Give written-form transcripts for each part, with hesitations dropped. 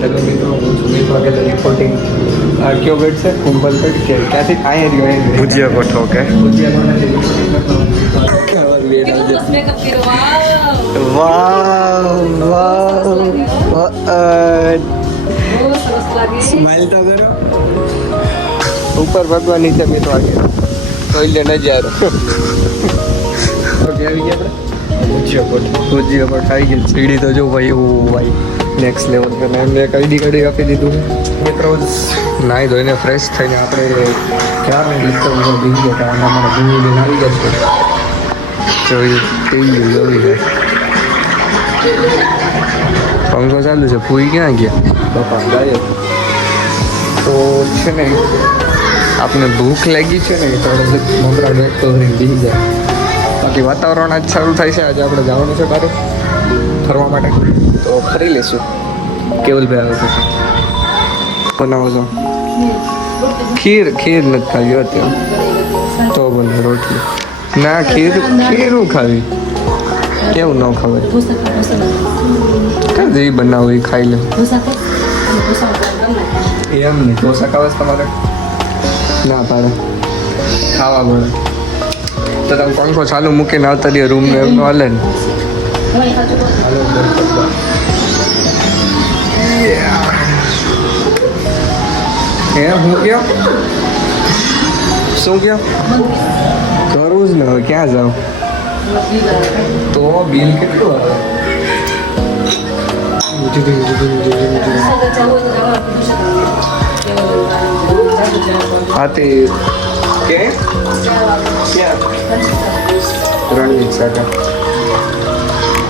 hello મિત્રો, હું Sumit Vaghela reporting કયો ગઢ છે કુંભલગઢ કે ક્યાંથી અહીંયા રહ્યો ભુજિયા કોઠો કે સ્માઈલ તો કરો ઉપર ભગવાન નીચે મિત વાગે તો એટલે નજારો ઓકે આવી ગયા આપણે ભુજિયા કોઠ આવી ગયું સીડી તો જો ભાઈ ઓ ભાઈ નેક્સ્ટ લેવલ છે ને એમને કડી આપી દીધું મિત્રો નાહી ધોઈને ફ્રેશ થઈને આપણે ક્યારે લીધો બીજી ગયા હતા અને અમારા ભૂમિ આવી ગયા છે જોયું થઈ ગયું જોઈ જાય પંખો ચાલુ છે ફૂઈ ક્યાં ગયા પપ્પા ગાયબ તો છે ને આપને ભૂખ લાગી છે ને થોડું મમરા બેઠ તો બીજી જાય બાકી વાતાવરણ આજ સારું થાય છે આજે આપણે જવાનું છે બારે ફરવા માટે તો ફરી લઈશું કેવલભાઈ આવે પછી બનાવો છો ખીર નથી ખાવી અત્યારે તો બને રોટલી ના ખીરું ખાવી કેવું ન ખબર કાં જે બનાવું એ ખાઈ લે એમ નહીં ઢોસા ખાવે તમારે ના પાડે ખાવા પડે તો તમે પંખો ચાલુ મૂકીને આવતા રહ્યો રૂમ ને એમનો હાલે ને હું ક્યાં શું ક્યાં કરવું જ ને હવે ક્યાં જાઉં તો બિલ કેટલું આવે હા તે કે ક્યાં રણજીત સાગર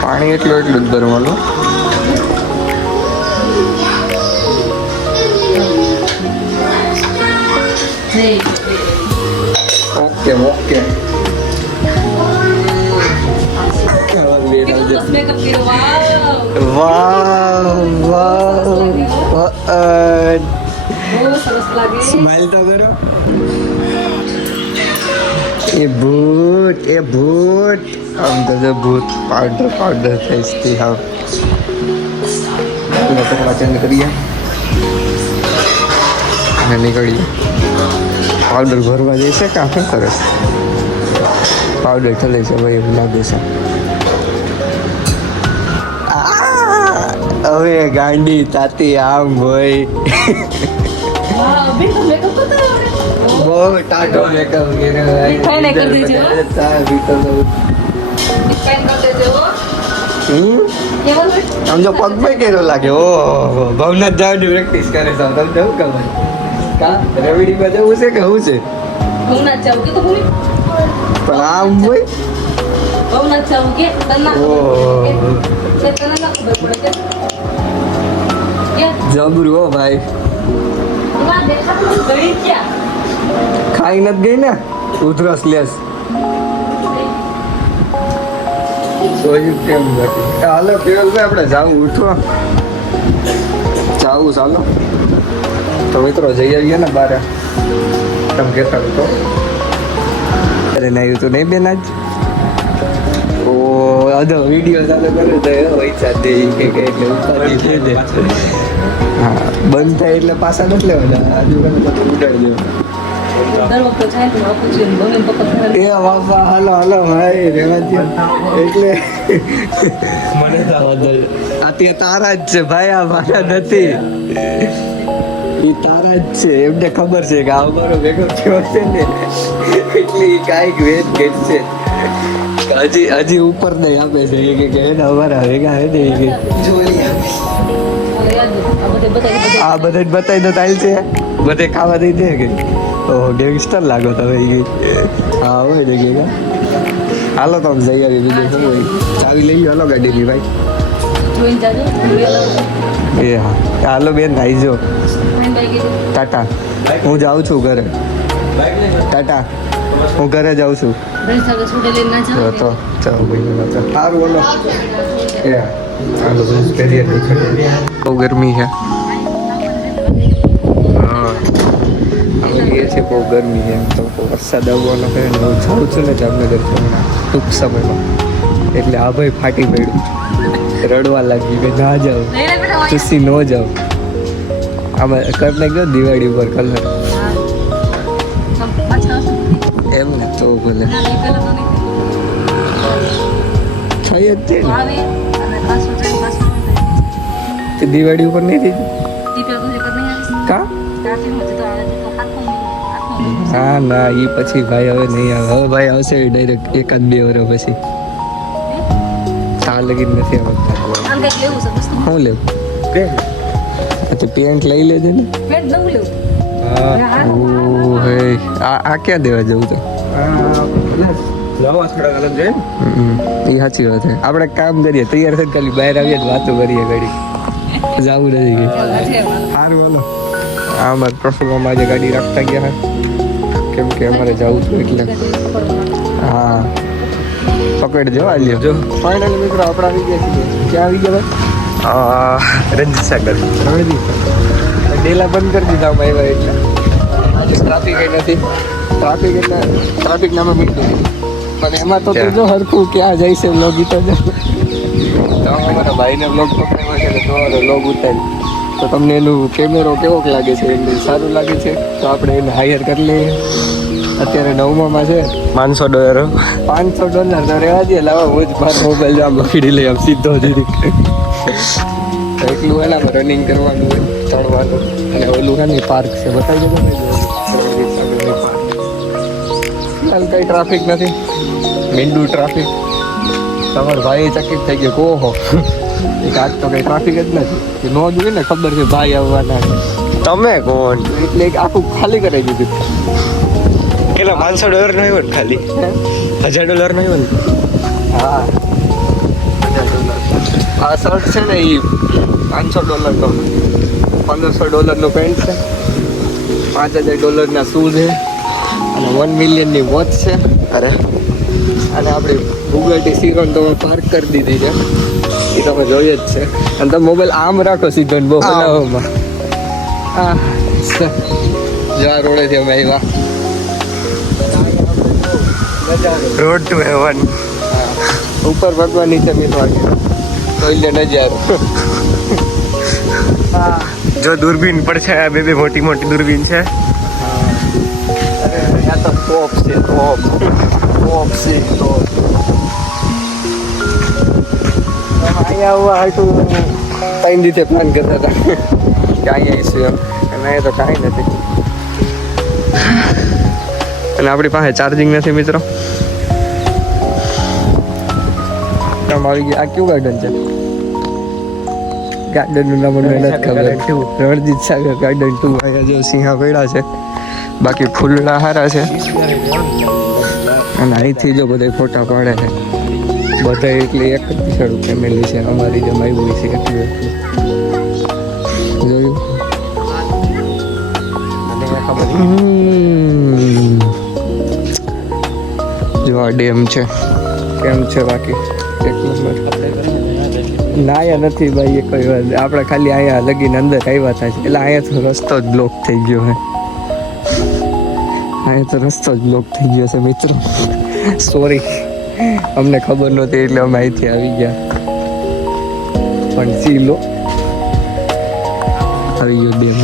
પાણી એટલું જ ભરવાનું ઓકે સ્માઈલ તો કરો એ ભૂત આમ તો ભૂત પાવડર થઈ હા વાચન કરીએ અને નીકળીએ પાવડર ભરવા જઈશે કે શું કરે પાવડર ચલે છે ભાઈ એવું લાગે છે હવે ગાંડી તાતી આમ ભાઈ બહુ ટાટો મેકઅપ આમ જો પગ ભાઈ કેરો લાગે ઓ ભવનાથ જવાની પ્રેક્ટિસ કરે છે તમને જવું ખબર કા રેવડીમાં જવું છે કે શું છે ભવનાથ જવું કે તો બોલી પણ આમ ભાઈ ભવનાથ જવું કે તન્ના કે તન્ના ના ખબર પડે કે જબરું હો ભાઈ ના દેખાતું ગળી ક્યાં ખાઈ નથી ગઈ ને ઉધરસ લેસ સોયું કેમ બાકી હાલો કેવલભાઈ આપણે જાવું ઉઠવા જાવું ચાલો તો મિત્રો જઈ આવીએ ને બારે તમે કહેતા તો અરે નહીં તો નહીં બેન આજ ઓ અધો વિડીયો ચાલુ કરે તો પૈસા દે કે એટલે ઉપાધિ થઈ જાય હા બંધ થાય એટલે પાછા નથી લેવાના આજુ બધું ઉડાડી દેવાનું દર વખતે થાય તો આપું છું મમ્મી પપ્પા એ બાપા હાલો ભાઈ રેવા દે એટલે મને આ તે તારા જ છે ભાઈ આ મારા નથી એ તારા જ છે એમને ખબર છે કે આ મારો ભેગો થયો છે ને એટલે એ કાંઈક વેદ ઘટશે હજી ઉપર નહીં આપે છે કે એના અમારા ભેગા હે ને જોઈ આ બધે જ બતાવી દો તાલ છે બધે ખાવા દઈ દે કે ઓહો ગેંગસ્ટર લાગો તમે હા હોય ને કે હાલો તમે જઈ આવી બીજું શું હોય ચાવી લઈ હાલો ગાડીની ભાઈ એ હા હાલો બેન નાઈજો ટાટા હું જાઉં છું ઘરે ટાટા હું ઘરે જાઉં છું તો ચાલો ભાઈ સારું બોલો એ હાલો બહુ ગરમી છે એ છે બહુ ગરમી છે એમ તો વરસાદ આવવાનો છે ને હું જાઉં છું ને જામનગર ટૂંક સમયમાં એટલે આ ભાઈ ફાટી પડ્યું રડવા લાગી કે ના જાઓ ચૂસી ન જાઓ આમાં કર નાખ્યો દિવાળી ઉપર કલર હા પાછા એમ ને તો ભલે ના એ કલર તો નહીં થઈ જ છે ને આવે અને પાછું જાય પાછું તે દિવાળી ઉપર નહીં થઈ ટીપે તો જે નહીં આવે કા સ્ટાર્ટિંગ માં તો આવે તો હાથમાં હા ના એ પછી ભાઈ હવે નહીં આવે હવે ભાઈ આવશે ડાયરેક્ટ 1-2 વર્ષ પછી આ લગીન નથી આવતા આમ કંઈક લેવું છે વસ્તુ શું લેવું કે તો પેન્ટ લઈ લેજે ને પેટ નવું લેવું ઓ હે આ ક્યાં દેવા જવું તો એ સાચી વાત છે આપણે કામ કરીએ તૈયાર થઈને ખાલી બહાર આવીએ તો વાતો કરીએ ઘડી જવું નથી સારું હાલો આ અમારા પ્રફુલ્લમાં આજે ગાડી રાખતા ગયા કેમ કે અમારે જવું હતું એટલે હા પકડજો આ લ્યો જો ફાઇનલી મિત્રો આપણે આવી ગયા છીએ ક્યાં આવી ગયા ભાઈ રણજીત સાગર રણજીત ડેલા બંધ કરી દીધા અમે આવ્યા એટલે આજે ટ્રાફિક નથી ટ્રાફિક નામે મીઠું પણ એમાં તો તું જો હરખું ક્યાં જાય છે વ્લોગ તો અમારા ભાઈને વ્લોગ પકડાયો છે તો વ્લોગ ઉતારી તો તમને એનું કેમેરો કેવોક લાગે છે એમ સારું લાગે છે તો આપણે એને હાયર કરી લઈએ અત્યારે 9માં છે $500 તો રહેવા દે લાવો હું જ મારો મોબાઈલ આમ પકડી લઈ આમ સીધો જરી એટલું એનામાં રનિંગ કરવાનું હોય ચડવાનું અને ઓલું છે પાર્ક છે બતાવી દો હાલ કઈ ટ્રાફિક નથી મીંડું ટ્રાફિક તમારો ભાઈ ચકિત થઈ ગયો ઓહો એક આજ તો કઈ ટ્રાફિક જ નથી કે નો જોયું ને ખબર છે ભાઈ આવવાના છે તમે કોણ એટલે એક આખું ખાલી કરાવી દીધું કેટલા $500 નો આવ્યો ને ખાલી $1000 નો આવ્યો ને હા આ શર્ટ છે ને એ $500 નો $1500 નો પેન્ટ છે $5000 ના શૂઝ છે અને 1 મિલિયન ની વોચ છે અરે અને આપણી બુગાટી સિરોન તો પાર્ક કરી દીધી છે એ તમે જોઈએ જ છે અને તમે મોબાઈલ આમ રાખો સીધો ને બહુ બનાવવામાં હા જો આ રોડેથી અમે આવ્યા રોડ ટુ હેવન ઉપર ભગવાન નીચે મીઠવા તો એટલે નજારો જો દૂરબીન પણ છે આ બે મોટી મોટી દૂરબીન છે અરે આ તો ટોપ છે ટોપ છે ટોપ અહીંયા આવવા હાટું 3 દિવસે પ્લાન કરતા હતા કે અહીંયા આવીશું એમ અને એ તો કાંઈ નથી અને આપણી પાસે ચાર્જિંગ નથી મિત્રો આવી ગયા આ કેવું ગાર્ડન છે ગાર્ડનનું નામ મને નથી ખબર રણજીત સાગર ગાર્ડન 2 અહીંયા જો સિંહા પડ્યા છે બાકી ફૂલડા હારા છે અને અહીંથી જો બધા ફોટા પાડે છે બધા એટલે એક જ બિચારું ફેમિલી છે અમારી જેમ આવ્યું છે એટલું જોયું જો આ ડેમ છે કેમ છે બાકી એક નંબર નાયા નથી ભાઈ એક વાર આપણે ખાલી અહીંયા લગીને અંદર આવ્યા થાય છે એટલે અહીંયા તો રસ્તો જ બ્લોક થઈ ગયો હે અહીંયા તો રસ્તો જ બ્લોક થઈ ગયો છે મિત્રો સોરી અમને ખબર નહોતી એટલે અમે અહીંથી આવી ગયા પણ સી લો આવી ગયો ડેમ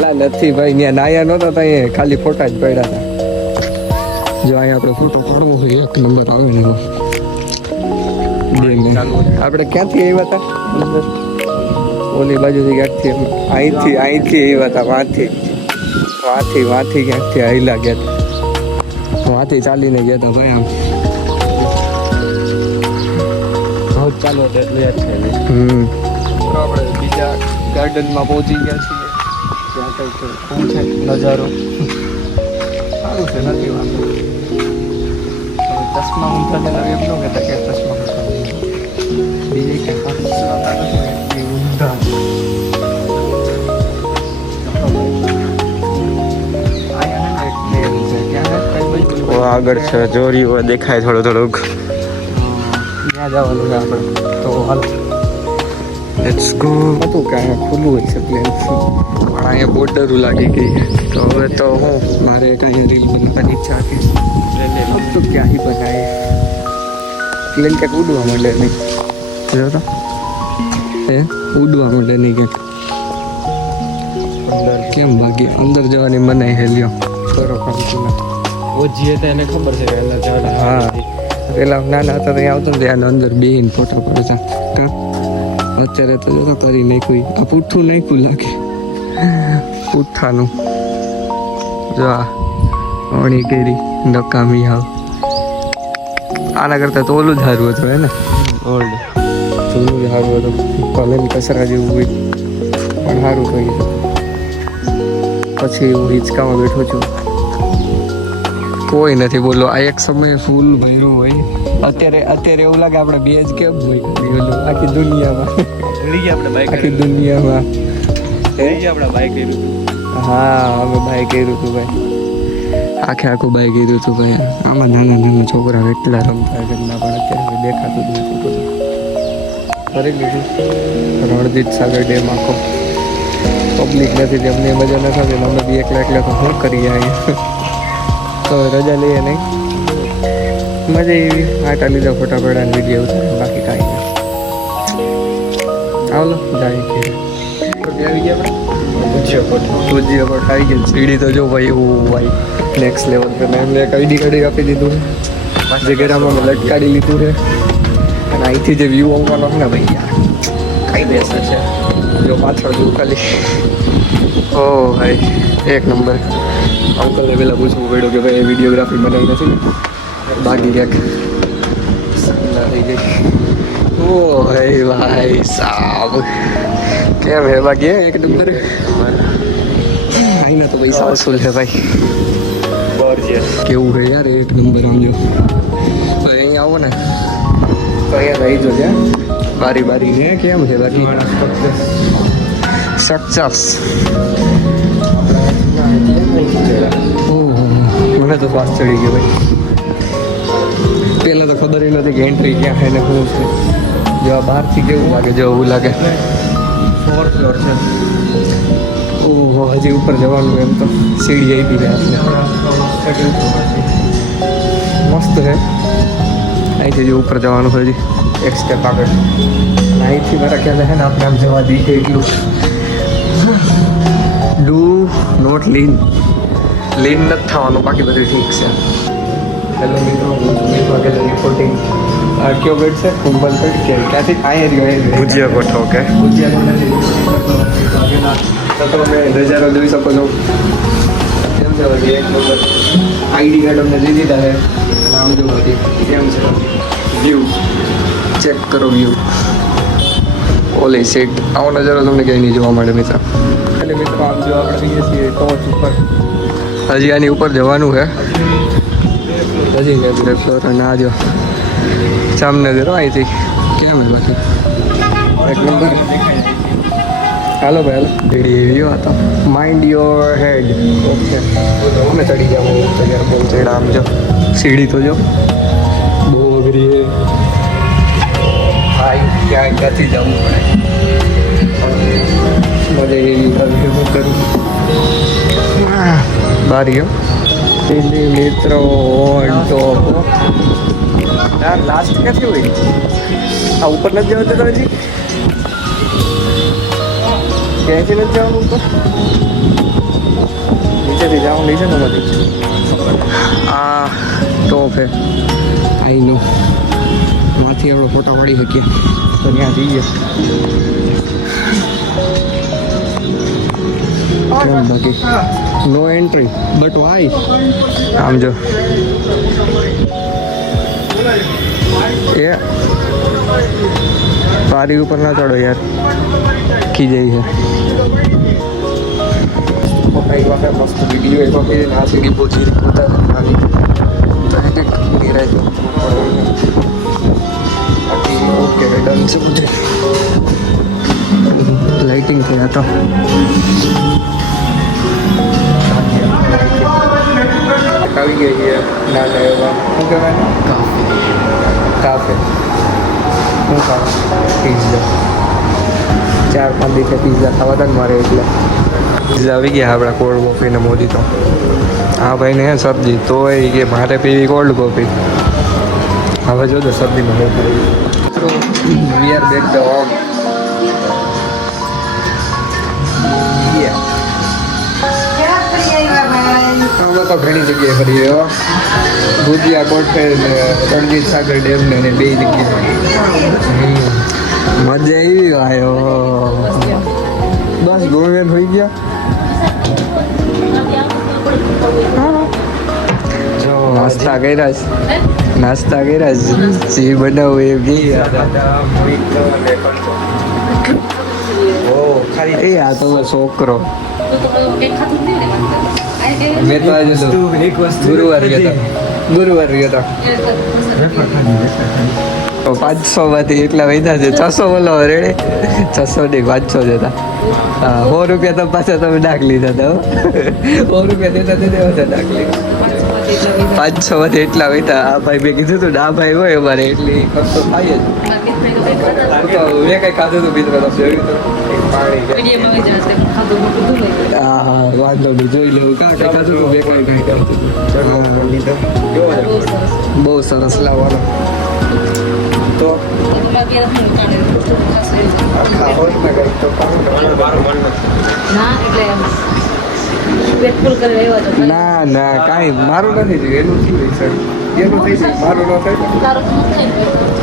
લા નથી ભાઈ ત્યાં નાયા નહોતા ત્યાં ખાલી ફોટા જ પડ્યા હતા જો અહીંયા આપણે ફોટો પાડવો હોય એક નંબર આવે ને આપણે ક્યાંથી આવ્યા હતા અંદર ઓલી બાજુથી ક્યાંકથી અહીંથી આવ્યા હતા વાંથી ક્યાંકથી આયલા ગયા હતા વાંથી ચાલીને ગયા હતા ભાઈ આમ બહુ ચાલો હતો એટલું યાદ છે આપણે બીજા ગાર્ડનમાં પહોંચી ગયા છીએ ત્યાં કંઈક શું છે નજારો સારું છે નથી વાંધો ચશ્મા ઊંધા એમ ન કહેતા કે ચશ્મા બીજી કે ઊંધા આગળ છે જોરી દેખાય થોડુંક ત્યાં જવાનું આપણે તો હાલ લેટ્સ ગો હતું કે અહીંયા ખુલ્લું હોય છે પ્લેન પણ અહીંયા બોર્ડર લાગી ગઈ તો હવે તો હું મારે કાંઈ રીલ બનાવવાની ઈચ્છા હતી તો ક્યાંય બનાવીએ પ્લેન ક્યાંક ઉડવા માંડે નહીં જો તો હે ઉડવા માંડે નહીં કંઈક કેમ ભાગી અંદર જવાની મનાઈ હે લ્યો કરો કામ તું ઓજીએ તો એને ખબર છે કે અંદર જવાના હા પેલા નાના હતા ત્યાં આવતો ને ત્યાં અંદર બેહીને ફોટો પડતા કાં અત્યારે તો જો કરી નાખ્યું આ પૂઠું નાખ્યું લાગે પૂઠાનું જો આ ઓણી કેરી નકામી હાવ આના કરતાં તો ઓલું જ સારું હતું હે ને ઓલ્ડ જૂનું જ સારું હતું ભલે ને કચરા જેવું હોય પણ સારું થઈ ગયું પછી હું હિંચકામાં બેઠો છું કોઈ નથી બોલો આ એક સમયે ફૂલ ભર્યું હોય અત્યારે એવું લાગે આપણે બે જ કેમ હોય ઓલું આખી દુનિયામાં ભૂલી ગયા આપણે બાઈક આખી દુનિયામાં ભૂલી ગયા આપણે બાઈક કર્યું હા અમે બાય કર્યું હતું ભાઈ આખું બાય કર્યું હતું ભાઈ આમાં નાના છોકરા એટલા રમતા ઘરના પણ અત્યારે દેખાતું જ નથી બધું કરી લીધું રણજીત સાગર ડેમ આખો પબ્લિક નથી તેમને મજા ન થતી અમે બી એકલા તો શું કરીએ અહીંયા તો રજા લઈએ નહીં મજા એવી આટા લીધા ફોટા પડાને વિડીયો ઉતારે બાકી કાંઈ નહીં આવલો જાય કે આવી ગયા ભુજિયા પર ખાઈ ગઈ સીડી તો જો ભાઈ એવું ભાઈ નેક્સ્ટ લેવલ પર મેં એમને કડી આપી દીધું જે ઘરમાં મેં લટકાડી લીધું છે અને અહીંથી જે વ્યૂ આવવાનો છે ને ભાઈ યાર કઈ બેસે છે જો પાછળ જોઉં ખાલી ઓ ભાઈ એક નંબર અંકલને પહેલાં પૂછવું પડ્યું કે ભાઈ વિડીયોગ્રાફી બનાવી નથી ને બાકી ક્યાંક થઈ ગઈ ઓ ભાઈ સાહેબ કેમ હે બાકી એક નંબર આઈના તો પૈસા વસૂલ છે ભાઈ કેવું છે યાર એક નંબર આમજો તો અહીંયા આવો ને તો અહીંયા રહી જો ત્યાં બારી ને કેમ છે બાકી સક્સેસ મને તો શ્વાસ ચડી ગયો ભાઈ પહેલાં તો ખબર નથી કે એન્ટ્રી ક્યાં છે ને શું છે જો આ બહારથી કેવું લાગે જો એવું લાગે 4th ફ્લોર છે ઓહો હજી ઉપર જવાનું એમ તો સીડી આપી છે આપણે મસ્ત છે અહીંથી જો ઉપર જવાનું હજી એક સ્ટેપ આગળ અહીંથી મારા ખ્યાલ છે ને આપણે આમ જવા દઈએ એટલું ડુ નોટ લીન નથી થવાનું બાકી બધું ઠીક છે હેલો મિત્રો રિપોર્ટિંગ કયો બેટ છે કુંભલગઢ કે ક્યાંથી અહીંયા ભુજિયા કોઠો કે તો તમે નજારો જોઈ શકો છો કેમ છે બધી એક નંબર આઈડી કાર્ડ અમને દઈ દીધા છે અને આમ જો બધી કેમ છે વ્યૂ ચેક કરો વ્યૂ ઓલી સીટ આવો નજારો તમને ક્યાંય નહીં જોવા મળે મિત્રો એટલે મિત્રો આમ જો આપણે જઈએ છીએ ટોચ ઉપર હજી આની ઉપર જવાનું છે હજી કે ફ્લોર અને આ જો જામનગર અહીંથી કેમ હે બાકી એક નંબર હાલો ભાઈ હાલો રેડી એવી હતો માઇન્ડ યોર હેડ ઓકે અમે ચડી જાવ તૈયાર બોલ ચડા આમ જો સીડી તો જો બહુ અઘરી હે ભાઈ ક્યાંથી જવું પડે મજા એવી હું કરું બારીઓ દિલ્હી મિત્રો ઓન ટોપ યાર લાસ્ટ ક્યાંથી હોય આ ઉપર નથી જવા દેતા હજી ક્યાંથી નથી જવાનું ઉપર નીચેથી જવાનું નહીં છે ને નથી આ ટોપ હે આઈ નો માંથી આપણે ફોટા પાડી શકીએ તો ત્યાં જઈએ બાકી નો એન્ટ્રી બટ વાય આમ જો એ પારી ઉપર ના ચડો યાર કી જઈ છે મસ્ત વિડીયો એક વખત આ સીડી પહોંચી ઓકે ડન છે બધે લાઇટિંગ થયા તો આવી ગઈ છે નાના એવા શું કહેવાય કાફે શું ખાવા પિઝા 4-5 દિવસે પિઝા ખાવા હતા ને મારે એટલે પિઝા આવી ગયા આપણા કોલ્ડ કોફી ને મોદી તો હા ભાઈને હે સબ્જી તો એ કે મારે પીવી કોલ્ડ કોફી હવે જો તો સબ્જીમાં we are back the home તો ઘણી જગ્યાએ ફરી રહ્યો ભુજિયા કોટફેર ને રણજીત સાગર ડેમ ને બે જગ્યાએ મજા આવી આવ્યો બસ ગોળવેલ થઈ ગયા જો નાસ્તા કર્યા છે નાસ્તા કર્યા છે જે બનાવું એ બી એ આ તો છોકરો મેં તો આજે ગુરુવાર ગયા હતા 500 માંથી એટલા વધ્યા છે 600 બોલો રેડે 600 ની 500 જતા 100 રૂપિયા તો પાછા તમે ડાક લીધા હતા 100 રૂપિયા દેતા ડાક લીધા 500 માંથી એટલા વધ્યા આ ભાઈ મેં કીધું હતું આ ભાઈ હોય અમારે એટલી ખર્ચો થાય જ મેં કઈ ખાધું હતું બીજું પાણી હા વાંધો નહીં જોઈ લેવું કાં કઈ ખાધું હતું મેં કઈ ખાધું બહુ સરસ લાવવાનો તો ના ના કાંઈ મારું નથી થયું એનું થયું એનું થઈ જાય મારું ન થાય